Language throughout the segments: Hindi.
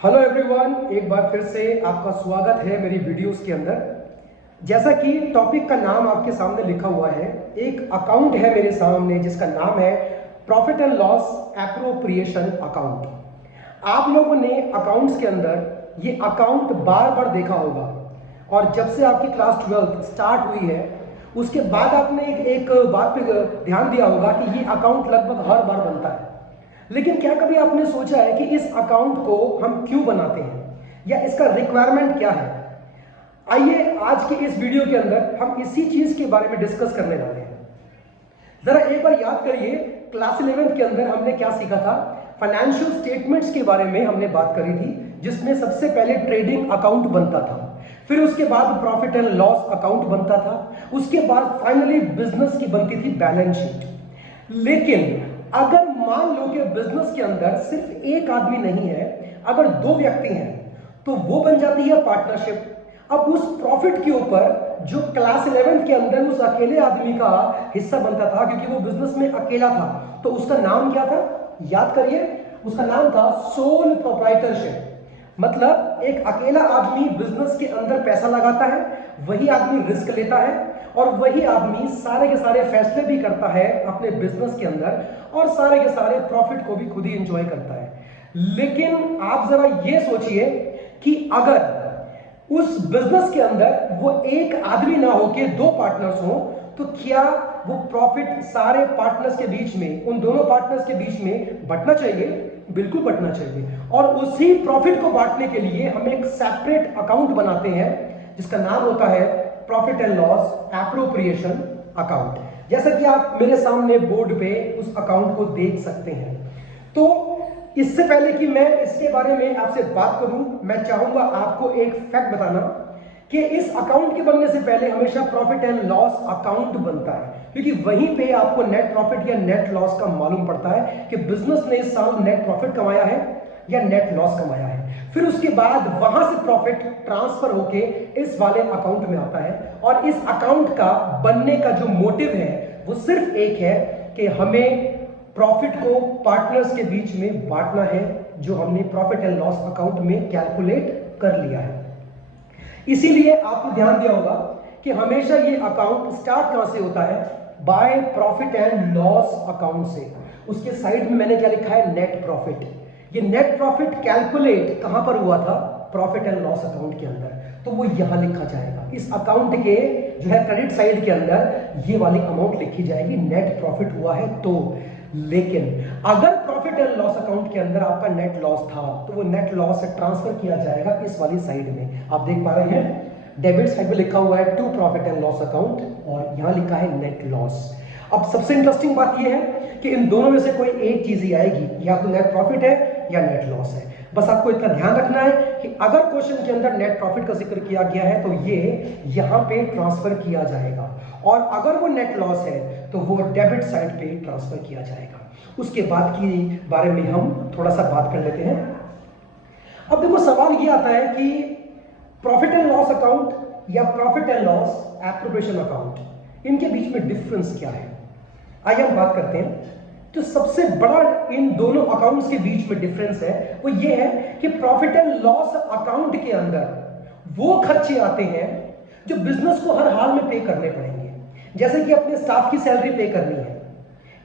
हेलो एवरीवन, एक बार फिर से आपका स्वागत है मेरी वीडियोस के अंदर। जैसा कि टॉपिक का नाम आपके सामने लिखा हुआ है, एक अकाउंट है मेरे सामने जिसका नाम है profit and loss appropriation account. आप लोगों ने अकाउंट्स के अंदर ये अकाउंट बार बार देखा होगा और जब से आपकी क्लास 12 स्टार्ट हुई है उसके बाद आपने एक बात पे ध्यान दिया होगा कि ये अकाउंट लगभग हर बार बनता है। लेकिन क्या कभी आपने सोचा है कि इस अकाउंट को हम क्यों बनाते हैं या इसका रिक्वायरमेंट क्या है? आइए आज की इस वीडियो के अंदर हम इसी चीज के बारे में डिस्कस करने वाले हैं। जरा एक बार याद करिए, क्लास 11 के अंदर हमने क्या सीखा था? फाइनेंशियल स्टेटमेंट्स के बारे में हमने बात करी थी, जिसमें सबसे पहले ट्रेडिंग अकाउंट बनता था, फिर उसके बाद प्रॉफिट एंड लॉस अकाउंट बनता था, उसके बाद फाइनली बिजनेस की बनती थी बैलेंस शीट। लेकिन अगर मान लो कि बिजनेस के अंदर सिर्फ एक आदमी नहीं है, अगर दो व्यक्ति हैं तो वो बन जाती है पार्टनरशिप। अब उस प्रॉफिट के ऊपर जो क्लास 11 के अंदर उस अकेले आदमी का हिस्सा बनता था, क्योंकि वो बिजनेस में अकेला था, तो उसका नाम क्या था? याद करिए, उसका नाम था सोल प्रोप्राइटरशिप। मतलब एक अकेला आदमी बिजनेस के अंदर पैसा लगाता है, वही आदमी रिस्क लेता है और वही आदमी सारे के सारे फैसले भी करता है अपने बिजनेस के अंदर और सारे के सारे प्रॉफिट को भी खुद ही एंजॉय करता है। लेकिन आप जरा ये सोचिए कि अगर उस बिजनेस के अंदर वो एक आदमी ना होके दो पार्टनर्स हो, तो क्या वो प्रॉफिट सारे पार्टनर्स के बीच में, उन दोनों पार्टनर्स के बीच में बंटना चाहिए? बिल्कुल बंटना चाहिए। और उसी प्रॉफिट को बांटने के लिए हम एक सेपरेट अकाउंट बनाते हैं जिसका नाम होता है profit and loss appropriation account. जैसा कि आप मेरे सामने बोर्ड पे उस अकाउंट को देख सकते हैं। तो इससे पहले कि मैं इसके बारे में आपसे बात करूं, मैं चाहूंगा आपको एक फैक्ट बताना कि इस अकाउंट के बनने से पहले हमेशा प्रॉफिट एंड लॉस अकाउंट बनता है, क्योंकि वहीं पे आपको नेट प्रॉफिट या नेट लॉस का मालूम पड़ता है कि बिजनेस ने इस साल नेट प्रॉफिट कमाया है या नेट लॉस कमाया है। फिर उसके बाद वहां से प्रॉफिट ट्रांसफर होके इस वाले अकाउंट में आता है और इस अकाउंट का बनने का जो मोटिव है वो सिर्फ एक है कि हमें प्रॉफिट को पार्टनर्स के बीच में बांटना है, जो हमने प्रॉफिट एंड लॉस अकाउंट में कैलकुलेट कर लिया है। इसीलिए आपको ध्यान दिया होगा कि हमेशा ये अकाउंट स्टार्ट कहां से होता है? By profit and loss account से। उसके साइड में मैंने क्या लिखा है? Net profit. ये नेट प्रॉफिट कैलकुलेट कहां पर हुआ था? प्रॉफिट एंड लॉस अकाउंट के अंदर। तो वो यहां लिखा जाएगा, इस अकाउंट के जो है क्रेडिट साइड के अंदर ये वाली अमाउंट लिखी जाएगी, नेट प्रॉफिट हुआ है तो। लेकिन अगर प्रॉफिट एंड लॉस अकाउंट के अंदर आपका नेट लॉस था तो वो नेट लॉस ट्रांसफर किया जाएगा इस वाली साइड में। आप देख पा रहे हैं, डेबिट साइड में लिखा हुआ है to profit and loss account और यहां लिखा है नेट लॉस। अब सबसे इंटरेस्टिंग बात यह है कि इन दोनों में से कोई एक चीज ही आएगी, या तो नेट प्रॉफिट है या नेट लॉस है। बस आपको इतना ध्यान रखना है कि अगर क्वेश्चन के अंदर नेट प्रॉफिट का जिक्र किया गया है तो ये यहां पे ट्रांसफर किया जाएगा, और अगर वो नेट लॉस है तो वो डेबिट साइड पे ट्रांसफर किया जाएगा। उसके बाद की बारे में हम थोड़ा सा बात कर लेते हैं। अब देखो, सवाल ये आता है कि प्रॉफिट एंड लॉस अकाउंट या profit and loss appropriation account, इनके बीच में डिफरेंस क्या है? आइए हम बात करते हैं। तो सबसे बड़ा इन दोनों अकाउंट्स के बीच में डिफरेंस है वो ये है कि प्रॉफिट एंड लॉस अकाउंट के अंदर वो खर्चे आते हैं जो बिजनेस को हर हाल में पे करने पड़ेंगे। जैसे कि अपने स्टाफ की सैलरी पे करनी है,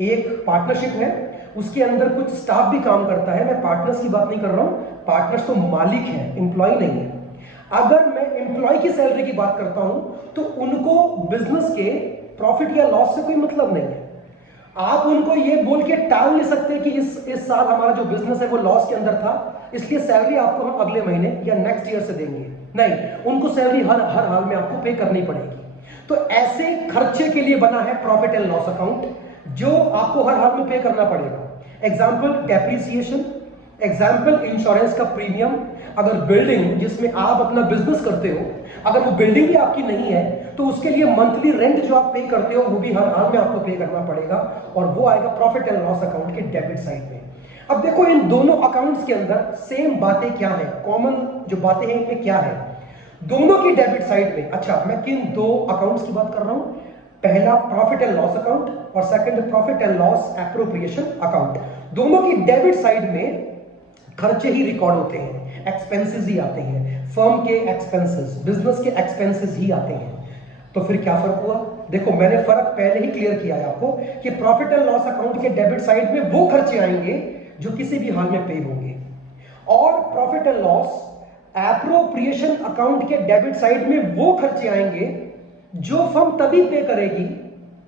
एक पार्टनरशिप है, उसके अंदर कुछ स्टाफ भी काम करता है। मैं पार्टनर्स की बात नहीं कर रहा हूं, पार्टनर्स तो मालिक है, एम्प्लॉय नहीं है। अगर मैं एम्प्लॉय की सैलरी की बात करता हूं तो उनको बिजनेस के प्रॉफिट या लॉस से कोई मतलब नहीं है। आप उनको ये बोल के टाल नहीं सकते कि इस साल हमारा जो बिजनेस है वो लॉस के अंदर था, इसलिए सैलरी आपको हम अगले महीने या नेक्स्ट ईयर से देंगे। नहीं, उनको सैलरी हर हाल में आपको पे करनी पड़ेगी। तो ऐसे खर्चे के लिए बना है प्रॉफिट एंड लॉस अकाउंट, जो आपको हर हाल में पे करना पड़ेगा। एग्जाम्पल डेप्रिसिएशन, एग्जाम्पल इंश्योरेंस का प्रीमियम। अगर बिल्डिंग जिसमें आप अपना बिजनेस करते हो, अगर वो बिल्डिंग भी आपकी नहीं है तो उसके लिए मंथली रेंट जो आप पे करते हो वो भी हर हाल में आपको पे करना पड़ेगा, और वो आएगा प्रॉफिट एंड लॉस अकाउंट के डेबिट साइड में। अब देखो, इन दोनों अकाउंट्स के अंदर सेम बातें क्या है, कॉमन जो बातें हैं इनमें क्या है दोनों की डेबिट साइड में? अच्छा, मैं किन दो अकाउंट्स की बात कर रहा हूं? पहला प्रॉफिट एंड लॉस अकाउंट और second profit and loss appropriation account. दोनों की डेबिट साइड में खर्चे ही रिकॉर्ड होते हैं, एक्सपेंसेस ही आते हैं, फर्म के एक्सपेंसेस, बिजनेस के एक्सपेंसेस ही आते हैं। तो फिर क्या फर्क हुआ? देखो मैंने फर्क पहले ही क्लियर किया है आपको कि प्रॉफिट एंड लॉस अकाउंट के डेबिट साइड में वो खर्चे आएंगे जो किसी भी हाल में पे होंगे, और profit and loss appropriation account के डेबिट साइड में वो खर्चे आएंगे जो फर्म तभी पे करेगी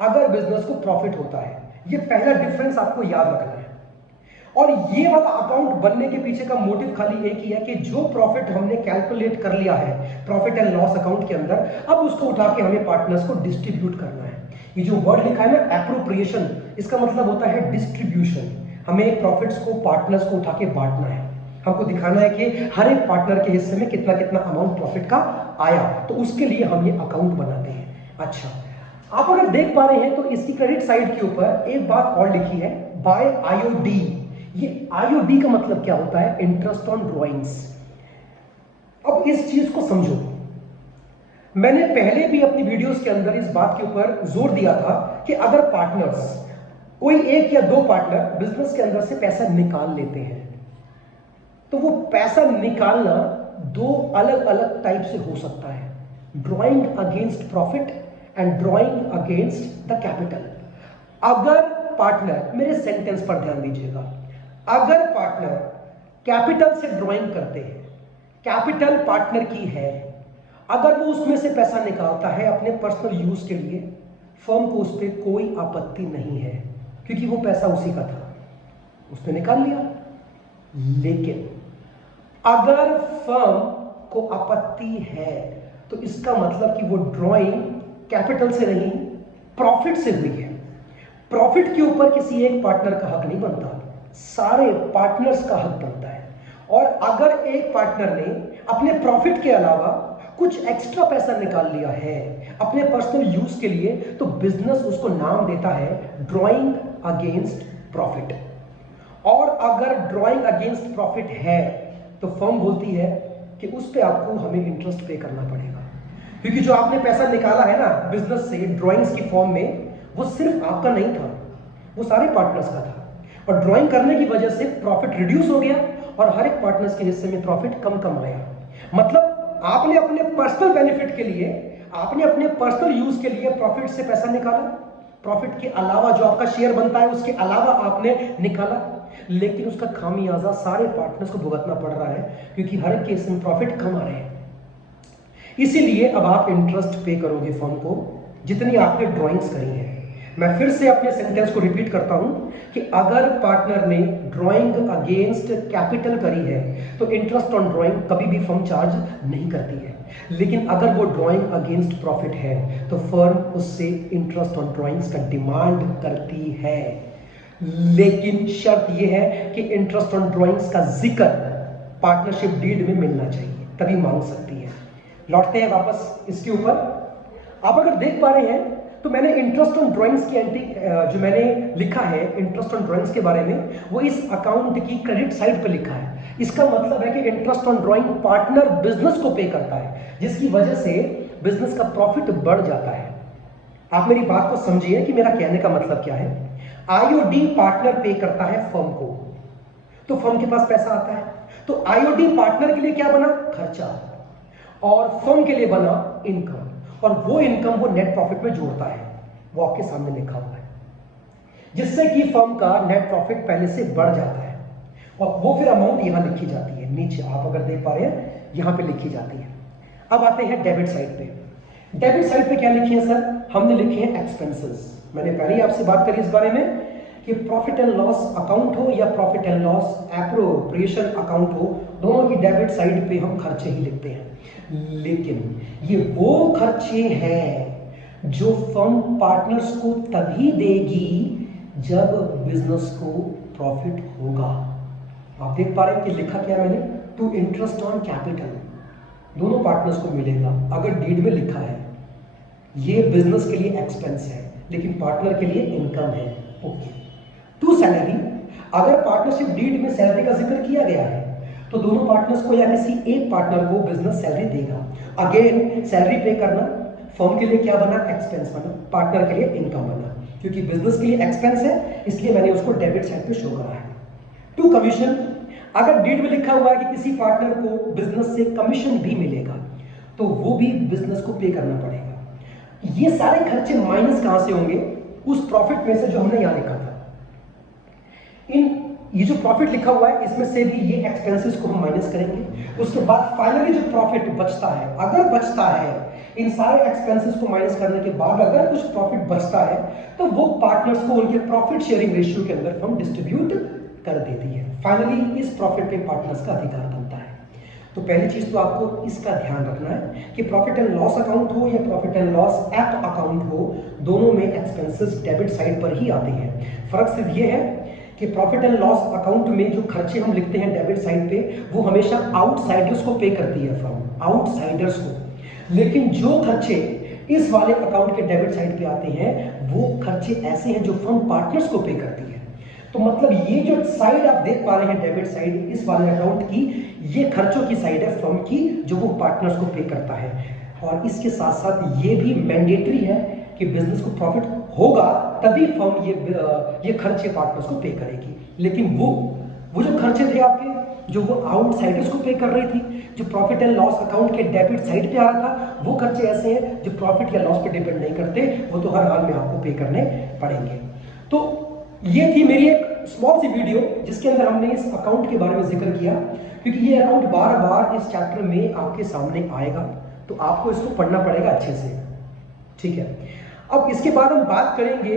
अगर बिजनेस को प्रॉफिट होता है। ये पहला डिफरेंस आपको याद रखना है। और ये वाला अकाउंट बनने के पीछे का मोटिव खाली एक ही है कि जो प्रॉफिट हमने कैलकुलेट कर लिया है प्रॉफिट एंड लॉस अकाउंट के अंदर, अब उसको उठा के हमें पार्टनर्स को डिस्ट्रीब्यूट करना है। ये जो वर्ड लिखा है ना एप्रोप्रिएशन, इसका मतलब होता है डिस्ट्रीब्यूशन। हमें प्रॉफिट्स को पार्टनर्स को उठा के बांटना है। हमको दिखाना है कि हर एक पार्टनर के हिस्से में कितना कितना अमाउंट प्रॉफिट का आया, तो उसके लिए हम ये अकाउंट बनाते हैं। अच्छा, आप अगर देख पा रहे हैं तो इसकी क्रेडिट साइड के ऊपर एक बात और लिखी है, बाय आईओडी। ये आईओडी का मतलब क्या होता है? Interest on drawings. अब इस चीज को समझो, मैंने पहले भी अपनी वीडियोस के अंदर इस बात के ऊपर जोर दिया था कि अगर पार्टनर्स, कोई एक या दो पार्टनर बिजनेस के अंदर से पैसा निकाल लेते हैं, तो वो पैसा निकालना दो अलग अलग टाइप से हो सकता है, drawing against profit and drawing against the capital. अगर पार्टनर, मेरे सेंटेंस पर ध्यान दीजिएगा, अगर पार्टनर कैपिटल से ड्राइंग करते हैं, कैपिटल पार्टनर की है, अगर वो उसमें से पैसा निकालता है अपने पर्सनल यूज के लिए, फर्म को उस पर कोई आपत्ति नहीं है, क्योंकि वो पैसा उसी का था, उसने निकाल लिया। लेकिन अगर फर्म को आपत्ति है तो इसका मतलब कि वो ड्राइंग कैपिटल से नहीं प्रॉफिट से हुई है। प्रॉफिट के ऊपर किसी एक पार्टनर का हक नहीं बनता, सारे पार्टनर्स का हक बनता है। और अगर एक पार्टनर ने अपने प्रॉफिट के अलावा कुछ एक्स्ट्रा पैसा निकाल लिया है अपने पर्सनल यूज के लिए, तो बिजनेस उसको नाम देता है ड्राइंग अगेंस्ट प्रॉफिट। और अगर ड्राइंग अगेंस्ट प्रॉफिट है तो फर्म बोलती है कि उस पे आपको हमें इंटरेस्ट पे करना पड़ेगा, क्योंकि जो आपने पैसा निकाला है ना बिजनेस से ड्राइंग्स की फॉर्म में, वो सिर्फ आपका नहीं था, वो सारे पार्टनर्स का था। और ड्राइंग करने की वजह से प्रॉफिट रिड्यूस हो गया और हर एक पार्टनर्स के हिस्से में प्रॉफिट कम कम आया। मतलब आपने अपने पर्सनल बेनिफिट के लिए, आपने अपने पर्सनल यूज के लिए प्रॉफिट से पैसा निकाला, प्रॉफिट के अलावा जो आपका शेयर बनता है उसके अलावा आपने निकाला, लेकिन उसका खामियाजा सारे पार्टनर्स को भुगतना पड़ रहा है, क्योंकि हर एक केस में प्रॉफिट कम आ रहे हैं। इसीलिए अब आप इंटरेस्ट पे करोगे फर्म को जितनी आपने ड्राइंग्स करी है। मैं फिर से अपने सेंटेंस को रिपीट करता हूं कि अगर पार्टनर ने ड्राइंग अगेंस्ट कैपिटल करी है तो इंटरेस्ट ऑन ड्राइंग कभी भी फर्म चार्ज नहीं करती है। लेकिन अगर वो ड्राइंग अगेंस्ट प्रॉफिट है तो फर्म उससे इंटरेस्ट ऑन ड्राइंग्स का डिमांड करती है। लेकिन शर्त यह है कि इंटरेस्ट ऑन ड्राइंग्स का जिक्र पार्टनरशिप डीड में मिलना चाहिए, तभी मांग सकती है। लौटते हैं वापस इसके ऊपर। आप अगर देख पा रहे हैं तो मैंने इंटरेस्ट ऑन ड्राइंग्स की एंट्री जो मैंने लिखा है इंटरेस्ट ऑन ड्राइंग्स के बारे में, वो इस अकाउंट की क्रेडिट साइड पे लिखा है। इसका मतलब है कि interest on drawing partner business को पे करता है, जिसकी वजह से बिजनेस का प्रॉफिट बढ़ जाता है। आप मेरी बात को समझिए कि मेरा कहने का मतलब क्या है। आईओडी पार्टनर पे करता है फर्म को, तो फर्म के पास पैसा आता है, तो आईओडी पार्टनर के लिए क्या बना? खर्चा, और फर्म के लिए बना इनकम, और वो इनकम वो नेट प्रॉफिट में जोड़ता है, वो आपके सामने लिखा हुआ है, जिससे कि फर्म का नेट प्रॉफिट पहले से बढ़ जाता है, और वो फिर अमाउंट यहां लिखी जाती है नीचे। आप अगर देख पा रहे हैं यहां पे लिखी जाती है। अब आते हैं डेबिट साइड पे। डेबिट साइड पे क्या लिखे हैं सर? हमने लिखे हैं एक्सपेंसेस। मैंने पहले ही आपसे बात करी इस बारे में कि प्रॉफिट एंड लॉस अकाउंट हो या profit and loss appropriation account हो, दोनों की डेबिट साइड पे हम खर्चे ही लिखते हैं। लेकिन ये वो खर्चे हैं जो फर्म पार्टनर्स को तभी देगी जब बिजनेस को प्रॉफिट होगा। आप देख पा रहे हैं कि लिखा क्या मैंने? टू इंटरेस्ट ऑन कैपिटल, दोनों पार्टनर्स को मिलेगा अगर डीड में लिखा है। ये बिजनेस के लिए एक्सपेंस है लेकिन पार्टनर के लिए इनकम है। ओके। टू सैलरी, अगर पार्टनरशिप डीड में सैलरी का जिक्र किया गया है तो दोनों पार्टनर्स को या किसी एक पार्टनर को बिजनेस सैलरी देगा। अगेन सैलरी पे करना फर्म के लिए क्या बना? एक्सपेंस बना, पार्टनर के लिए इनकम बना। क्योंकि बिजनेस के लिए एक्सपेंस है इसलिए मैंने उसको डेबिट साइड पे शो करा है। टू कमीशन, अगर डीड में लिखा हुआ है कि किसी पार्टनर को बिजनेस से कमीशन भी मिलेगा, तो वो भी बिजनेस को पे करना पड़ेगा। ये सारे खर्चे माइनस कहां से होंगे? उस प्रॉफिट में से जो हमने यहां लिखा था। ये जो प्रॉफिट लिखा हुआ है इसमें से भी ये एक्सपेंसेस को हम माइनस करेंगे। उसके बाद फाइनली जो प्रॉफिट बचता है, अगर बचता है, इन सारे एक्सपेंसेस को माइनस करने के बाद अगर कुछ प्रॉफिट बचता है तो वो पार्टनर्स को उनके प्रॉफिट शेयरिंग रेशियो के अंदर हम डिस्ट्रीब्यूट कर देती है। फाइनली इस प्रॉफिट पे पार्टनर्स का अधिकार बनता है। तो पहली चीज तो आपको इसका ध्यान रखना है कि प्रॉफिट एंड लॉस अकाउंट हो या profit and loss act account हो, दोनों में एक्सपेंसेस डेबिट साइड पर ही आते हैं। फर्क सिर्फ ये है कि प्रॉफिट एंड लॉस अकाउंट में जो खर्चे हम लिखते हैं डेबिट साइड पे, वो हमेशा आउटसाइडर्स को पे करती है फर्म, आउटसाइडर्स को। लेकिन जो खर्चे इस वाले अकाउंट के डेबिट साइड पे आते हैं वो खर्चे ऐसे हैं जो फर्म पार्टनर्स को पे करती है। तो मतलब ये जो साइड आप देख पा रहे हैं डेबिट साइड इस वाले अकाउंट की, ये खर्चों की साइड है फर्म की जो वो पार्टनर्स को पे करता है। और इसके साथ साथ ये भी मैंडेटरी है कि बिजनेस को प्रॉफिट होगा तभी फर्म ये खर्चे पार्टनर्स को पे करेगी। लेकिन वो जो खर्चे थे आपके, जो वो आउटसाइडर्स को पे कर रही थी, जो प्रॉफिट एंड लॉस अकाउंट के डेबिट साइड पे आ रहा था, वो खर्चे ऐसे हैं जो प्रॉफिट या लॉस पे डिपेंड नहीं करते, वो तो हर हाल में आपको पे करने पड़ेंगे। तो ये थी मेरी एक स्मॉल सी वीडियो जिसके अंदर हमने इस अकाउंट के बारे में जिक्र किया, क्योंकि ये अकाउंट बार बार इस चैप्टर में आपके सामने आएगा, तो आपको इसको पढ़ना पड़ेगा अच्छे से। ठीक है, अब इसके बाद हम बात करेंगे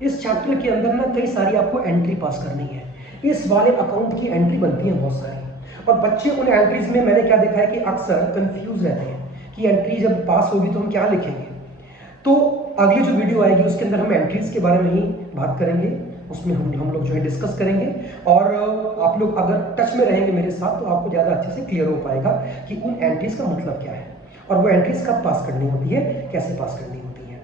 इस चैप्टर के अंदर ना कई सारी आपको एंट्री पास करनी है। इस वाले अकाउंट की एंट्री बनती है बहुत सारी, और बच्चे उन एंट्रीज में मैंने क्या देखा है कि अक्सर कंफ्यूज रहते हैं कि एंट्री जब पास होगी तो हम क्या लिखेंगे। तो अगली जो वीडियो आएगी उसके अंदर हम एंट्रीज के बारे में ही बात करेंगे, उसमें हम लोग जो है डिस्कस करेंगे। और आप लोग अगर टच में रहेंगे मेरे साथ तो आपको ज़्यादा अच्छे से क्लियर हो पाएगा कि उन एंट्रीज का मतलब क्या है और वो एंट्रीज कब पास करनी होती है, कैसे पास करनी होती है।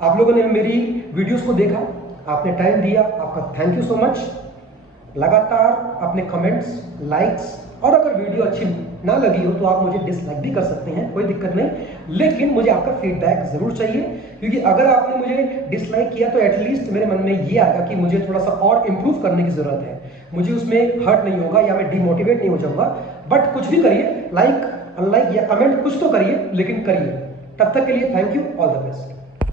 आप लोगों ने मेरी वीडियोस को देखा, आपने टाइम दिया, आपका थैंक यू सो मच। लगातार अपने कमेंट्स, लाइक्स, और अगर वीडियो अच्छी ना लगी हो तो आप मुझे डिसलाइक भी कर सकते हैं, कोई दिक्कत नहीं, लेकिन मुझे आपका फीडबैक जरूर चाहिए, क्योंकि अगर आपने मुझे डिसलाइक किया तो एटलीस्ट मेरे मन में ये आएगा कि मुझे थोड़ा सा और इम्प्रूव करने की जरूरत है, मुझे उसमें हर्ट नहीं होगा या मैं डिमोटिवेट नहीं हो जाऊंगा। बट कुछ भी करिए, लाइक, अनलाइक या कमेंट कुछ तो करिए, लेकिन करिए। तब तक के लिए thank you, all the best.